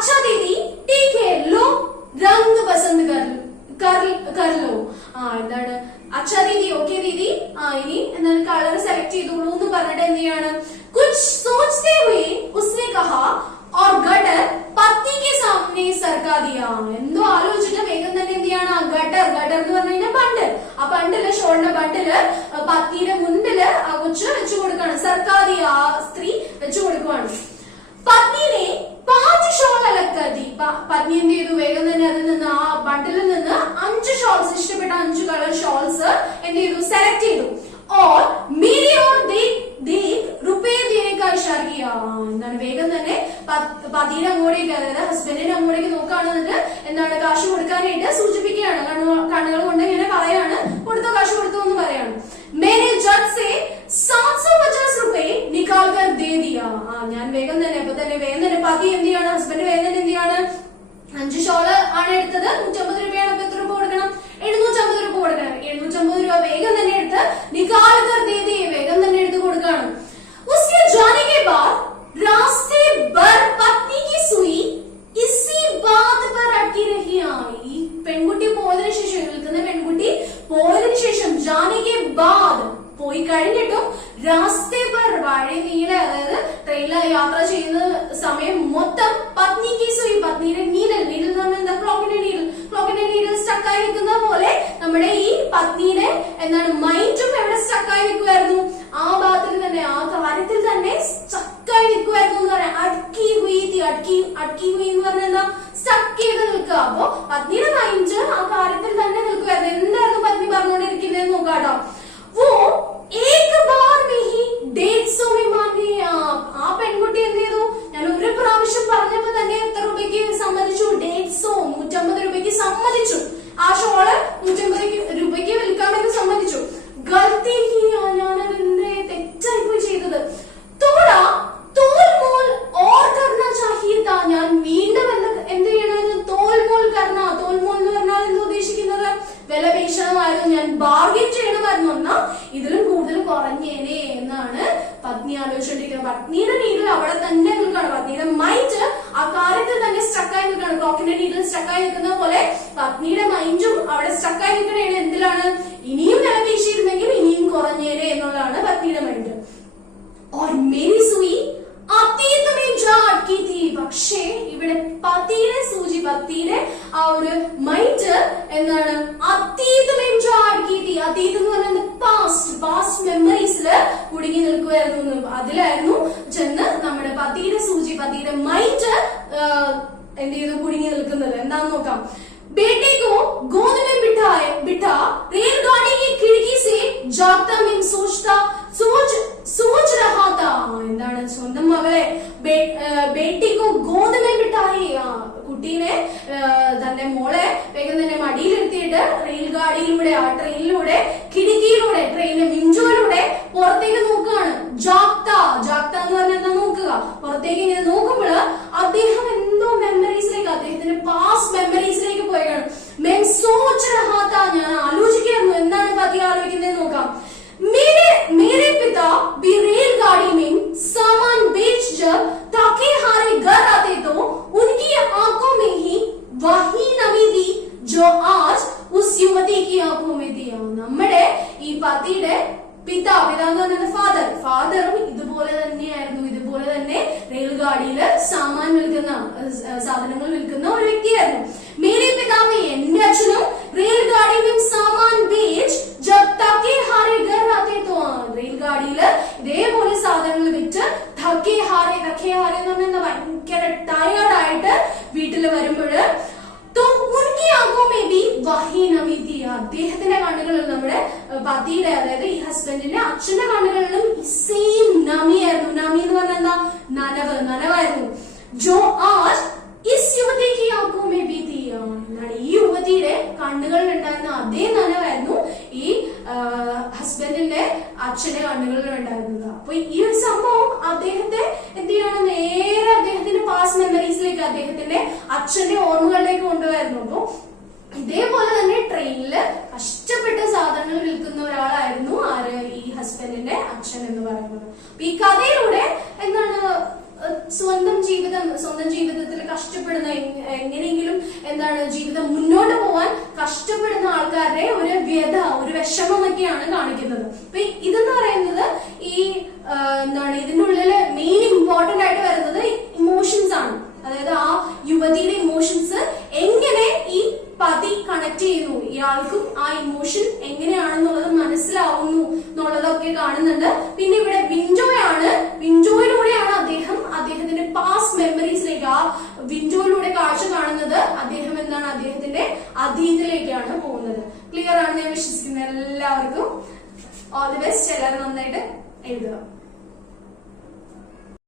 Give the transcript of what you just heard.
अच्छा दीदी ठीक है लो रंग पसंद कर लो. എന്താണ് അച്ഛാ ദീദി ഓക്കെ ദീദി ഇനി എന്താണ് കളർ സെലക്ട് ചെയ്തോളൂ എന്ന് പറഞ്ഞിട്ട് എന്ത് ചെയ്യാണ് कुछ सोचते हुए उसने कहा और गटर पत्नी के सामने सरका दिया. എന്തോ ആലോചിച്ചിട്ട് വേഗം തന്നെ എന്ത് ചെയ്യാണ് ഗട്ടർ എന്ന് പറഞ്ഞു കഴിഞ്ഞാൽ ബണ്ടിൽ ആ ബണ്ടില് ഷോളിന്റെ ബണ്ടില് പത്നിയുടെ മുൻപില് ആ കൊച്ചു വെച്ചു കൊടുക്കാണ്. സർക്കാദിയ ആ സ്ത്രീ വെച്ചു കൊടുക്കുവാണ്. പത്നിനെ 5 ഷോൾ അലക്കതി. പത്നി എന്ത് ചെയ്തു വേഗം തന്നെ അതിൽ നിന്ന് ആ ബണ്ടിലിൽ നിന്ന് 5 ഷോൾസ് ഇഷ്ടപ്പെട്ട 5 കളർ ഷോൾസ് എന്ത് ചെയ്തു സെലക്ട് ചെയ്തു. और मेरी ओर देख रुपये देने का इशारा किया. എന്താണ് വേഗം തന്നെ പതിയുടെ അങ്ങോട്ടേക്ക് അതായത് ഹസ്ബൻഡിന്റെ അങ്ങോട്ടേക്ക് നോക്കാണ്. എന്നിട്ട് എന്താണ് കാശ് കൊടുക്കാനായിട്ട് സൂചിപ്പിക്കുകയാണ്. കണ്ണുകൾ കൊണ്ട് ഇങ്ങനെ പറയാണ് കൊടുത്തോ കാശ് കൊടുത്തോ എന്ന് പറയാണ്. मैंने जज से 750 रुपए निकाल कर दे दिया. ഞാൻ വേഗം തന്നെ പതി എന്ത് ചെയ്യാണ് ഹസ്ബൻഡ് വേഗം തന്നെ എന്ത് ചെയ്യാണ് 5 ഷോള് ആണ് എടുത്തത്. 150 രൂപയാണ്. അപ്പൊ എത്ര രൂപ കൊടുക്കണം 750 രൂപ കൊടുക്കണം. 750 രൂപ വേഗം തന്നെ എടുത്ത് निकाल कर दे दिए വേഗം തന്നെ എടുത്ത് കൊടുക്കാണ്. उसके जाने के बाद रास्ते भर पत्नी की सुई इसी बात पर अटकी रही. ഈ പെൺകുട്ടി പോയതിനു ശേഷം നിൽക്കുന്ന പെൺകുട്ടി പോയതിനു ശേഷം ജാനകെ ബാദ് പോയി കഴിഞ്ഞിട്ടും രാസ്തേ പർ വഴി നീളെ അതായത് ട്രെയിനിൽ യാത്ര ചെയ്യുന്ന സമയം മൊത്തം പത്നിക്ക് സുയി പത്നിയുടെ നീഡൽ എന്ന് പറഞ്ഞാൽ എന്താ ക്ലോക്കിന്റെ നീഡൽ സ്റ്റക്കായി നിൽക്കുന്ന പോലെ നമ്മുടെ ഈ പത്നിയുടെ എന്താണ് മൈൻഡും എവിടെ സ്റ്റക്കായി നിൽക്കുമായിരുന്നു ആ ഭാഗത്തിൽ തന്നെ ആ കാര്യത്തിൽ തന്നെ സ്റ്റക്കായി നിൽക്കുമായിരുന്നു എന്ന് പറയാം. അടക്കി ഹുയി എന്ന് പറഞ്ഞാൽ എന്താ സ്റ്റക്ക് ചെയ്ത് നിൽക്കുക. അപ്പൊ പത്നിയുടെ മൈൻഡ് ആ കാര്യത്തിൽ തന്നെ നിൽക്കുമായിരുന്നു. എന്തായിരുന്നു പത്നി പറഞ്ഞുകൊണ്ടിരിക്കുന്നതെന്ന് നോക്കാട്ടോ. वो एक बार में ही 150 में मान गई. ആ പെൺകുട്ടി എന്ത് ചെയ്തു ഞാൻ ഒരു പ്രാവശ്യം പറഞ്ഞപ്പോ തന്നെ എത്ര രൂപയ്ക്ക് സമ്മതിച്ചു 150 രൂപയ്ക്ക് സമ്മതിച്ചു. ആ ഷോള് 150 രൂപയ്ക്ക് വിൽക്കാമെന്ന് സമ്മതിച്ചു. ഗൾത്തി ഞാൻ അതിന്റെ തെറ്റായി പോയി ചെയ്തത്. തോടാ തോൽമോൽ ഓർ കർണ ചാഹിയ. ഞാൻ വീണ്ടും എന്ത് ചെയ്യണമെന്ന് തോൽമോൽ എന്ന് പറഞ്ഞാൽ എന്താ ഉദ്ദേശിക്കുന്നത് വിലപേശണമായിരുന്നു. ഞാൻ ബാർഗിൻ ചെയ്യണമായിരുന്നു. എന്നാ ഇതിലും കൂടുതൽ കുറഞ്ഞേനെ എന്നാണ് പത്നി ആലോചിച്ചോണ്ടിരിക്കുന്നത്. പത്നിയുടെ നീഡിൽ അവിടെ തന്നെ നിൽക്കുകയാണ്. പത്നിയുടെ മൈൻഡ് ആ കാര്യത്തിൽ തന്നെ സ്റ്റക്കായി നിൽക്കുകയാണ്. ക്ലോക്കിന്റെ നീഡിൽ സ്റ്റക്കായി നിൽക്കുന്ന പോലെ പത്നിയുടെ മൈൻഡും അവിടെ സ്റ്റക്കായി നിൽക്കണേണ്. എന്തിലാണ് ഇനിയും വിലപേശിയിരുന്നെങ്കിൽ ഇനിയും കുറഞ്ഞേനെ എന്നുള്ളതാണ് പത്നിയുടെ മൈൻഡ്. और मेरी सुई अतीत में जा अटकी थी. പക്ഷേ ഇവിടെ പതിയുടെ സൂചി പതിയുടെ ആ ഒരു മൈൻഡ് എന്താണ് അതീത് में जा अटकी थी. അതീത് എന്ന് പറഞ്ഞാൽ പാസ്റ്റ് മെമ്മറീസില് കുടുങ്ങി നിൽക്കുമായിരുന്നു. അതിലായിരുന്നു ചെന്ന് നമ്മുടെ പതിയുടെ സൂചി പതിയുടെ മൈൻഡ് എന്ത് ചെയ്തു കുടുങ്ങി നിൽക്കുന്നത്. എന്താന്ന് നോക്കാം. बेटे को गोद में बिठा रेलगाड़ी की खिड़की से जागता मैं सोच रहा था. എന്താണ് സ്വന്തം മകളെ ബേട്ടിക്കോ ഗോദമേ മിഠായി കുട്ടീനെ തന്റെ മോളെ വേഗം തന്നെ മടിയിലെത്തിയിട്ട് റെയിൽഗാഡിയിലൂടെ ആ ട്രെയിനിലൂടെ കിടക്കിയിലൂടെ ട്രെയിനിലെ വിൻഡോയിലൂടെ പുറത്തേക്ക് നോക്കുകയാണ്. ജാഗ്ത എന്ന് പറഞ്ഞാൽ എന്താ നോക്കുക. പുറത്തേക്ക് ഇങ്ങനെ നോക്കുമ്പോൾ അദ്ദേഹം എന്തോ മെമ്മറീസിലേക്ക് അദ്ദേഹത്തിന്റെ പാസ്റ്റ് മെമ്മറീസിലേക്ക് പോയാണ്. मैं सोच रहा था ഞാൻ ആലോചിക്കായിരുന്നു. എന്താണ് പതി ആലോചിക്കുന്നത് നോക്കാം. मेरे पिता भी रेलगाड़ी में सामान बेच जब थके हारे घर आते तो उनकी आंखों में ही वही नमी थी जो आज उस युवती की आंखों में थी. നമ്മുടെ ഈ പതിയുടെ പിതാന്ന് പറഞ്ഞാൽ ഫാദറും ഇതുപോലെ തന്നെയായിരുന്നു. ഇതുപോലെ തന്നെ റെയിൽഗാഡിയില് സാധനങ്ങൾ വിൽക്കുന്ന ഒരു വ്യക്തിയായിരുന്നു. मेरे पिता में എന്റെ അച്ഛനും रेलगाड़ी में सामान बेच जब थके हारे घर आते तो റെയിൽഗാഡിയില് ഇതേപോലെ സാധനങ്ങൾ വിറ്റ് थके हारे എന്ന് പറഞ്ഞാൽ ഭയങ്കര ടയേർഡ് ആയിട്ട് വീട്ടിൽ വരുമ്പോഴ് तो उनकी आंखों में भी वही नमी थी. അദ്ദേഹത്തിന്റെ കണ്ണുകളിൽ നമ്മുടെ പതിയുടെ അതായത് ഈ ഹസ്ബൻഡിന്റെ അച്ഛന്റെ കണ്ണുകളിലും സെയിം നമിയായിരുന്നു. നമി എന്ന് പറഞ്ഞാൽ എന്താ നനവായിരുന്നു. जो आज इस युवती की आंखों में भी थी. ഈ യുവതിയുടെ കണ്ണുകളിൽ ഉണ്ടായിരുന്ന അതേ നനവായിരുന്നു ഈ ഹസ്ബൻഡിന്റെ അച്ഛന്റെ കണ്ണുകളിൽ ഉണ്ടായിരുന്നത്. അപ്പൊ ഈ ഒരു സംഭവം അദ്ദേഹത്തെ എന്ത് ചെയ്യാണ് നേരെ അദ്ദേഹത്തിന്റെ പാസ്റ്റ് മെമ്മറീസിലേക്ക് അദ്ദേഹത്തിന്റെ അച്ഛന്റെ ഓർമ്മകളിലേക്ക് കൊണ്ടുവരുന്നു. അപ്പൊ ഇതേപോലെ തന്നെ ട്രെയിനില് കഷ്ടപ്പെട്ട് സാധനങ്ങൾ വിൽക്കുന്ന ഒരാളായിരുന്നു ആര് ഈ ഹസ്ബൻഡിന്റെ അച്ഛൻ എന്ന് പറയുന്നത്. അപ്പൊ ഈ കഥയിലൂടെ എന്താണ് സ്വന്തം ജീവിതത്തിൽ കഷ്ടപ്പെടുന്ന, എങ്ങനെയെങ്കിലും എന്താണ് ജീവിതം മുന്നോട്ട് പോവാൻ കഷ്ടപ്പെടുന്ന ആൾക്കാരുടെ ഒരു വ്യഥ, ഒരു വിഷമമൊക്കെയാണ് കാണിക്കുന്നത്. അപ്പൊ ഇതെന്ന് പറയുന്നത് ഈ എന്താണ് ഇതിനുള്ളിൽ മെയിൻ ഇമ്പോർട്ടന്റ് ആയിട്ട് വരുന്നത് ഇമോഷൻസ് ആണ്. അതായത് ആ യുവതിയുടെ ഇമോഷൻസ് എങ്ങനെ ഈ പതി കണക്ട് ചെയ്യുന്നു, ഇയാൾക്കും ആ ഇമോഷൻ എങ്ങനെയാണെന്നുള്ളത് മനസ്സിലാവുന്നു എന്നുള്ളതൊക്കെ കാണുന്നുണ്ട്. പിന്നെ ഇവിടെ വിൻഡോയിലൂടെയാണ് അദ്ദേഹത്തിന്റെ പാസ്റ്റ് മെമ്മറീസിലേക്ക്, ആ വിൻഡോയിലൂടെ കാഴ്ച കാണുന്നത് അദ്ദേഹം എന്താണ് അദ്ദേഹത്തിന്റെ അതീതിലേക്കാണ് പോകുന്നത്. ക്ലിയർ ആണ് ഞാൻ വിശ്വസിക്കുന്നത്. എല്ലാവർക്കും ഓൾ ദി ബെസ്റ്റ്. എല്ലാവരും നന്നായിട്ട് എഴുതുക.